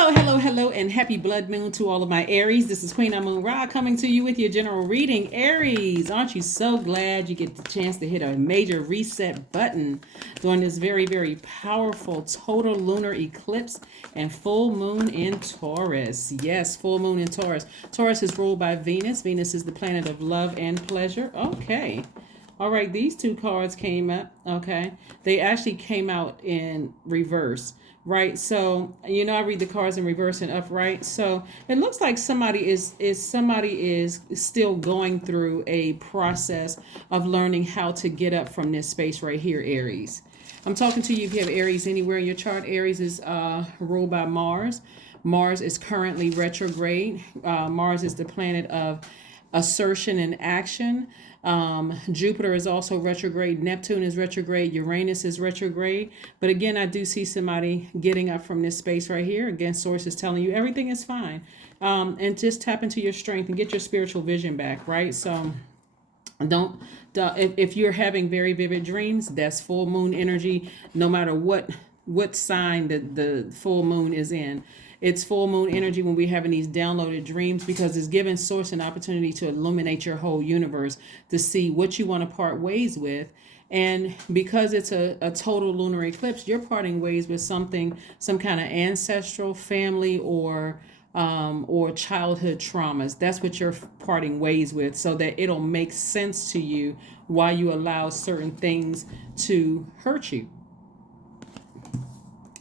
Hello, and happy blood moon to all of my Aries. This is Queen Moon Ra coming to you with your general reading. Aries, aren't you so glad you get the chance to hit a major reset button during this very, very powerful total lunar eclipse and full moon in Taurus? Yes, full moon in Taurus. Taurus is ruled by Venus. Venus is the planet of love and pleasure. Okay. All right, these two cards came up. Okay. They actually came out in reverse. Right. So, I read the cards in reverse and upright. So it looks like somebody is still going through a process of learning how to get up from this space right here, Aries. I'm talking to you if you have Aries anywhere in your chart. Aries is ruled by Mars. Mars is currently retrograde. Mars is the planet of assertion and action. Jupiter is also retrograde. Neptune is retrograde. Uranus is retrograde. But again, I do see somebody getting up from this space right here. Again, source is telling you everything is fine. And just tap into your strength and get your spiritual vision back, right? So if you're having very vivid dreams, that's full moon energy, no matter what sign that the full moon is in. It's full moon energy when we're having these downloaded dreams, because it's giving source an opportunity to illuminate your whole universe to see what you want to part ways with. And because it's a total lunar eclipse, you're parting ways with some kind of ancestral, family, or childhood traumas. That's what you're parting ways with, so that it'll make sense to you why you allow certain things to hurt you.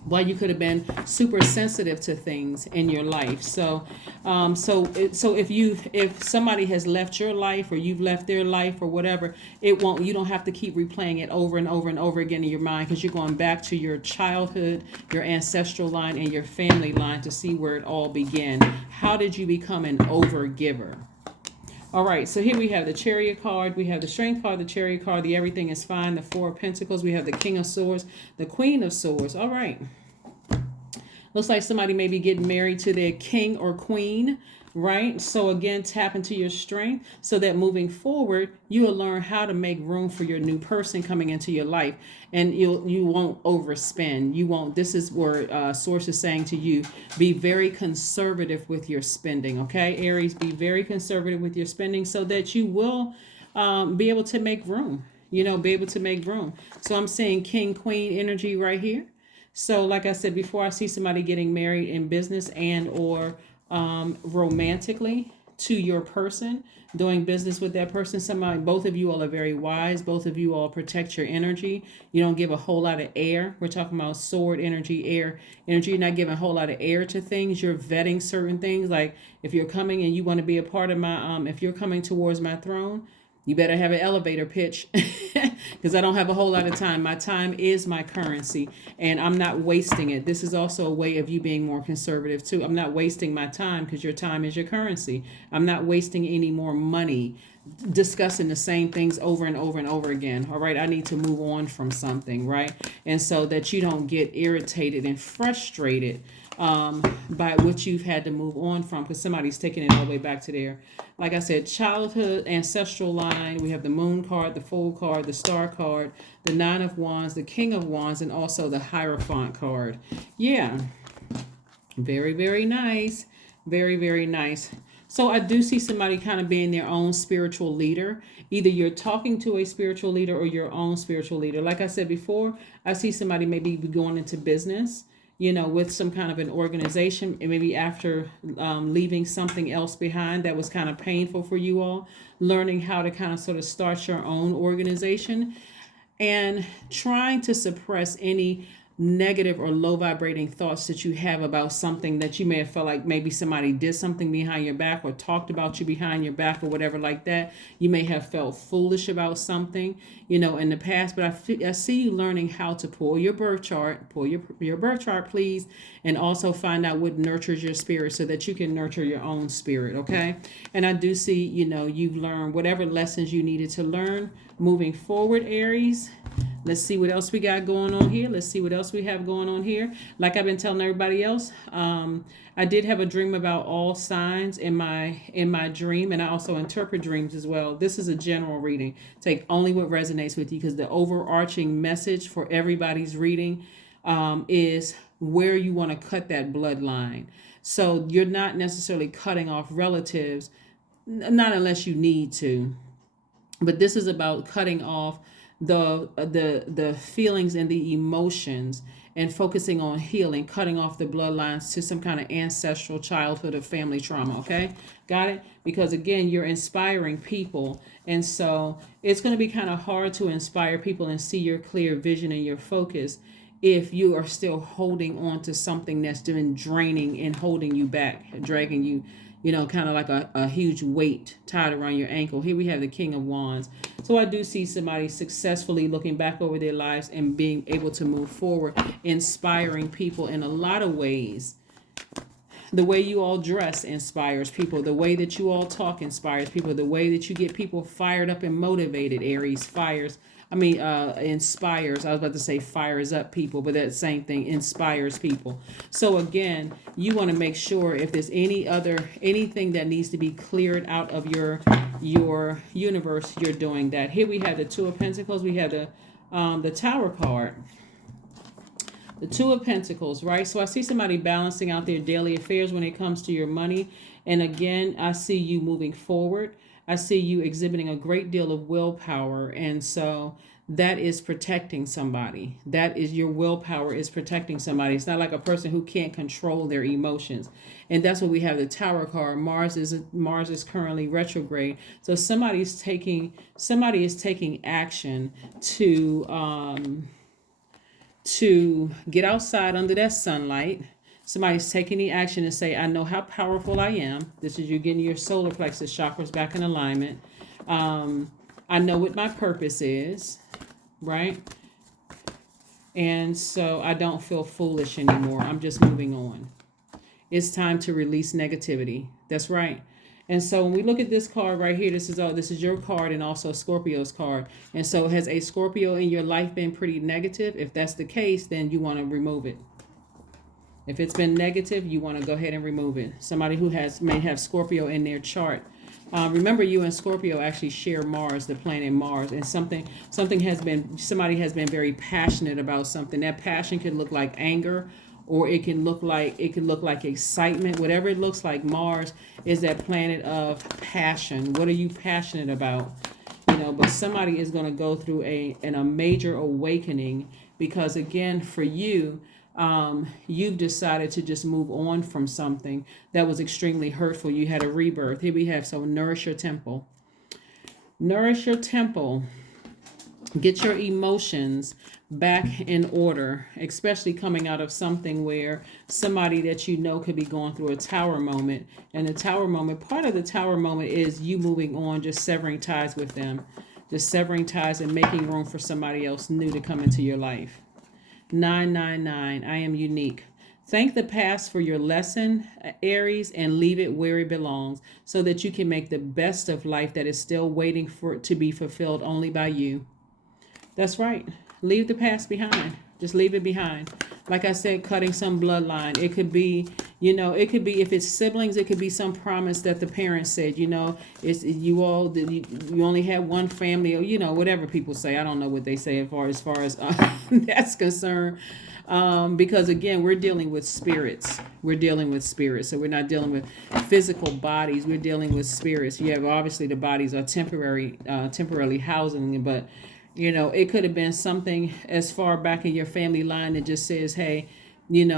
Why you could have been super sensitive to things in your life. So if somebody has left your life, or you've left their life, or whatever, you don't have to keep replaying it over and over and over again in your mind, because you're going back to your childhood, your ancestral line, and your family line to see where it all began. How did you become an overgiver? All right, so here we have the Chariot card, we have the Strength card, the Chariot card, the Everything is Fine, the Four of Pentacles, we have the King of Swords, the Queen of Swords. All right. Looks like somebody may be getting married to their king or queen, right? So again, tap into your strength so that moving forward, you will learn how to make room for your new person coming into your life, and you won't overspend. You won't. This is where Source is saying to you, be very conservative with your spending. Okay, Aries, be very conservative with your spending so that you will be able to make room. Be able to make room. So I'm seeing King Queen energy right here. So like I said before, I see somebody getting married in business and or romantically to your person, doing business with that person. Both of you all are very wise. Both of you all protect your energy. You don't give a whole lot of air. We're talking about sword energy, air energy. You're not giving a whole lot of air to things. You're vetting certain things. Like if you're coming and you want to be a part of my, if you're coming towards my throne, you better have an elevator pitch, because I don't have a whole lot of time. My time is my currency, and I'm not wasting it. This is also a way of you being more conservative too. I'm not wasting my time, because your time is your currency. I'm not wasting any more money discussing the same things over and over and over again. All right, I need to move on from something, right? And so that you don't get irritated and frustrated by what you've had to move on from, because somebody's taking it all the way back to their, like I said, childhood, ancestral line. We have the Moon card, the Fool card, the Star card, the Nine of Wands, the King of Wands, and also the Hierophant card. Yeah, very, very nice. Very, very nice. So I do see somebody kind of being their own spiritual leader. Either you're talking to a spiritual leader or your own spiritual leader. Like I said before, I see somebody maybe going into business, with some kind of an organization, and maybe after leaving something else behind that was kind of painful for you all, learning how to kind of sort of start your own organization and trying to suppress any negative or low vibrating thoughts that you have about something that you may have felt like maybe somebody did something behind your back or talked about you behind your back or whatever like that. You may have felt foolish about something, in the past, but I see you learning how to pull your birth chart, pull your birth chart, please, and also find out what nurtures your spirit so that you can nurture your own spirit, okay? And I do see, you've learned whatever lessons you needed to learn moving forward, Aries. Let's see what else we got going on here. Let's see what else we have going on here. Like I've been telling everybody else, I did have a dream about all signs in my dream, and I also interpret dreams as well. This is a general reading. Take only what resonates with you, because the overarching message for everybody's reading is where you want to cut that bloodline. So you're not necessarily cutting off relatives, not unless you need to, but this is about cutting off the feelings and the emotions and focusing on healing, cutting off the bloodlines to some kind of ancestral childhood of family trauma. Okay, got it? Because again, you're inspiring people, and so it's going to be kind of hard to inspire people and see your clear vision and your focus if you are still holding on to something that's been draining and holding you back, dragging you, kind of like a huge weight tied around your ankle. Here we have the King of Wands. So I do see somebody successfully looking back over their lives and being able to move forward, inspiring people in a lot of ways. The way you all dress inspires people. The way that you all talk inspires people. The way that you get people fired up and motivated, Aries, inspires. I was about to say fires up people, but that same thing, inspires people. So again, you want to make sure if there's anything that needs to be cleared out of your universe, you're doing that. Here we have the Two of Pentacles. We have the Tower card. The Two of Pentacles, right? So I see somebody balancing out their daily affairs when it comes to your money. And again, I see you moving forward. I see you exhibiting a great deal of willpower. And so that is protecting somebody. That is your willpower is protecting somebody. It's not like a person who can't control their emotions. And that's what we have the Tower card. Mars is currently retrograde. So somebody is taking action to get outside under that sunlight. Somebody's taking the action to say, I know how powerful I am. This is you getting your solar plexus chakras back in alignment. I know what my purpose is, right? And so I don't feel foolish anymore. I'm just moving on. It's time to release negativity. That's right. And so when we look at this card right here, this is your card and also Scorpio's card. And so has a Scorpio in your life been pretty negative? If that's the case, then you want to remove it. If it's been negative, you want to go ahead and remove it. Somebody who may have Scorpio in their chart. Remember, you and Scorpio actually share Mars, the planet Mars, and somebody has been very passionate about something. That passion could look like anger, or it can look like excitement. Whatever it looks like, Mars is that planet of passion. What are you passionate about? But somebody is going to go through a major awakening, because again, for you, you've decided to just move on from something that was extremely hurtful. You had a rebirth. Here we have, so nourish your temple. Nourish your temple. Get your emotions back in order, especially coming out of something where somebody that could be going through a tower moment. And the tower moment, part of the tower moment is you moving on, just severing ties with them, just severing ties and making room for somebody else new to come into your life. 999, I am unique. Thank the past for your lesson, Aries, and leave it where it belongs, so that you can make the best of life that is still waiting for it to be fulfilled only by you. That's right. Leave the past behind. Just leave it behind. Like I said, cutting some bloodline. It could be, if it's siblings, it could be some promise that the parents said, it's you only have one family, or, whatever people say. I don't know what they say as far as that's concerned. Because again, we're dealing with spirits. So we're not dealing with physical bodies. We're dealing with spirits. You have, obviously, the bodies are temporarily housing, but it could have been something as far back in your family line that just says, hey, you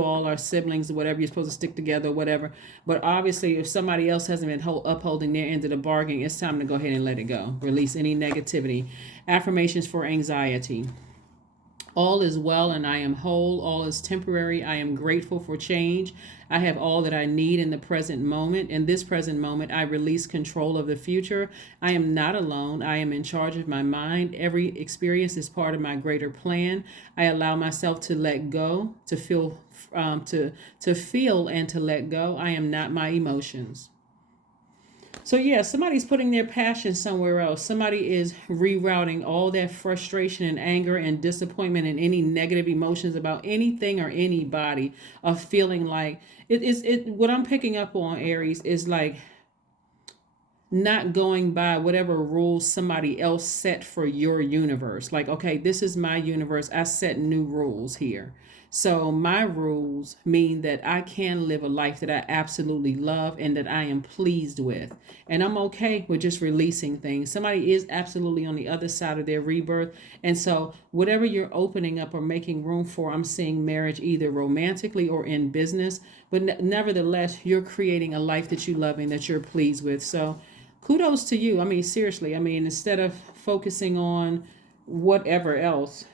all are siblings or whatever. You're supposed to stick together or whatever. But obviously, if somebody else hasn't been upholding their end of the bargain, it's time to go ahead and let it go. Release any negativity. Affirmations for anxiety. All is well and I am whole. All is temporary. I am grateful for change. I have all that I need in the present moment. In this present moment, I release control of the future. I am not alone. I am in charge of my mind. Every experience is part of my greater plan. I allow myself to let go, to feel and to let go. I am not my emotions. So yeah, somebody's putting their passion somewhere else. Somebody is rerouting all that frustration and anger and disappointment and any negative emotions about anything or anybody, of feeling like what I'm picking up on, Aries, is like not going by whatever rules somebody else set for your universe. Like, okay, this is my universe. I set new rules here. So my rules mean that I can live a life that I absolutely love and that I am pleased with. And I'm okay with just releasing things. Somebody is absolutely on the other side of their rebirth. And so whatever you're opening up or making room for, I'm seeing marriage either romantically or in business. But nevertheless, you're creating a life that you love and that you're pleased with. So kudos to you. I mean, seriously, I mean, instead of focusing on whatever else,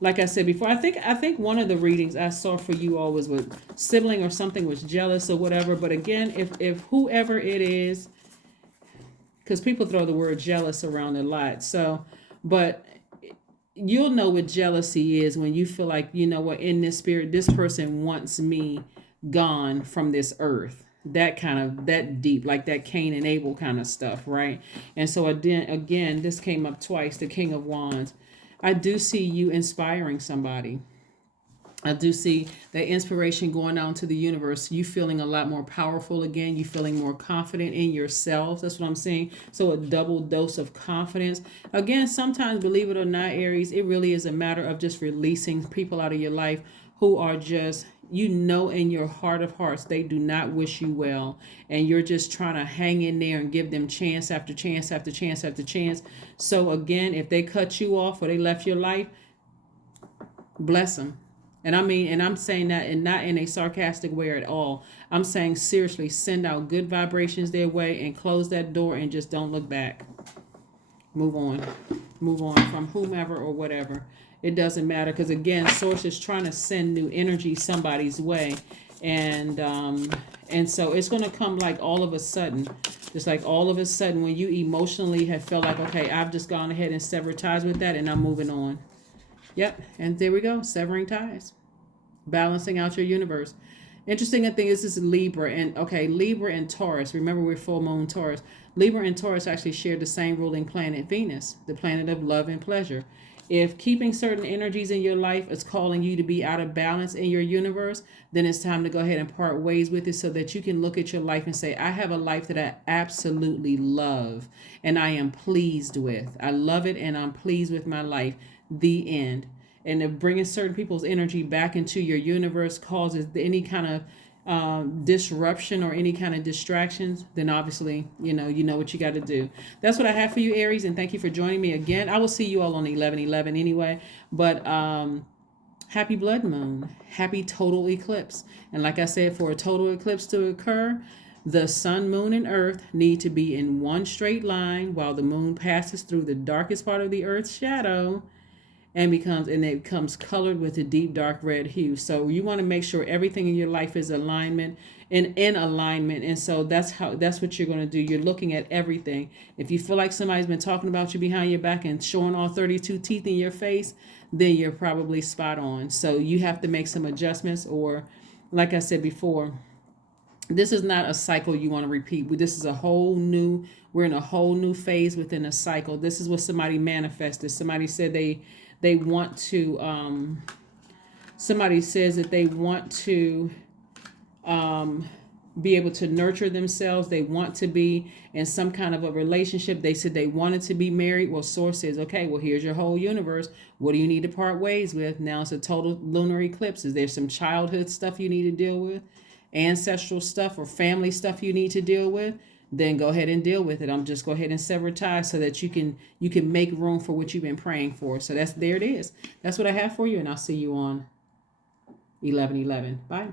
like I said before, I think one of the readings I saw for you all was with sibling or something was jealous or whatever. But again, if whoever it is, because people throw the word jealous around a lot. So, but you'll know what jealousy is when you feel like, you know what, in this spirit, this person wants me gone from this earth. That kind of, that deep, like that Cain and Abel kind of stuff, right? And so again, this came up twice, the King of Wands. I do see you inspiring somebody. I do see that inspiration going out into the universe. You feeling a lot more powerful again. You feeling more confident in yourself. That's what I'm saying. So a double dose of confidence. Again, sometimes, believe it or not, Aries, it really is a matter of just releasing people out of your life who are just, in your heart of hearts, they do not wish you well. And you're just trying to hang in there and give them chance after chance after chance after chance. So again, if they cut you off or they left your life, bless them. And I mean, and I'm saying that and not in a sarcastic way at all. I'm saying seriously, send out good vibrations their way and close that door and just don't look back. Move on. Move on from whomever or whatever. It doesn't matter, because again, source is trying to send new energy somebody's way. And so it's going to come like all of a sudden. Just like all of a sudden when you emotionally have felt like, okay, I've just gone ahead and severed ties with that and I'm moving on. Yep, and there we go, severing ties, balancing out your universe. Interesting thing is this is Libra, and okay, Libra and Taurus. Remember, we're full moon Taurus. Libra and Taurus actually share the same ruling planet, Venus, the planet of love and pleasure. If keeping certain energies in your life is calling you to be out of balance in your universe, then it's time to go ahead and part ways with it so that you can look at your life and say, I have a life that I absolutely love and I am pleased with. I love it and I'm pleased with my life. The end. And if bringing certain people's energy back into your universe causes any kind of disruption or any kind of distractions, then obviously, you know what you got to do. That's what I have for you, Aries, and thank you for joining me again. I will see you all on 11/11 anyway, but happy blood moon, happy total eclipse. And like I said, for a total eclipse to occur, the sun, moon, and earth need to be in one straight line while the moon passes through the darkest part of the earth's shadow and it becomes colored with a deep dark red hue. So you want to make sure everything in your life is in alignment. And so that's what you're going to do. You're looking at everything. If you feel like somebody's been talking about you behind your back and showing all 32 teeth in your face, then you're probably spot on. So you have to make some adjustments, or like I said before, this is not a cycle you want to repeat. This is we're in a whole new phase within a cycle. This is what somebody manifested. Somebody said they want to, somebody says that they want to be able to nurture themselves. They want to be in some kind of a relationship. They said they wanted to be married. Well, source says, okay, well, here's your whole universe. What do you need to part ways with? Now it's a total lunar eclipse. Is there some childhood stuff you need to deal with? Ancestral stuff or family stuff you need to deal with? Then go ahead and deal with it. I'm just go ahead and sever ties so that you can make room for what you've been praying for. So there it is. That's what I have for you, and I'll see you on 11/11. Bye.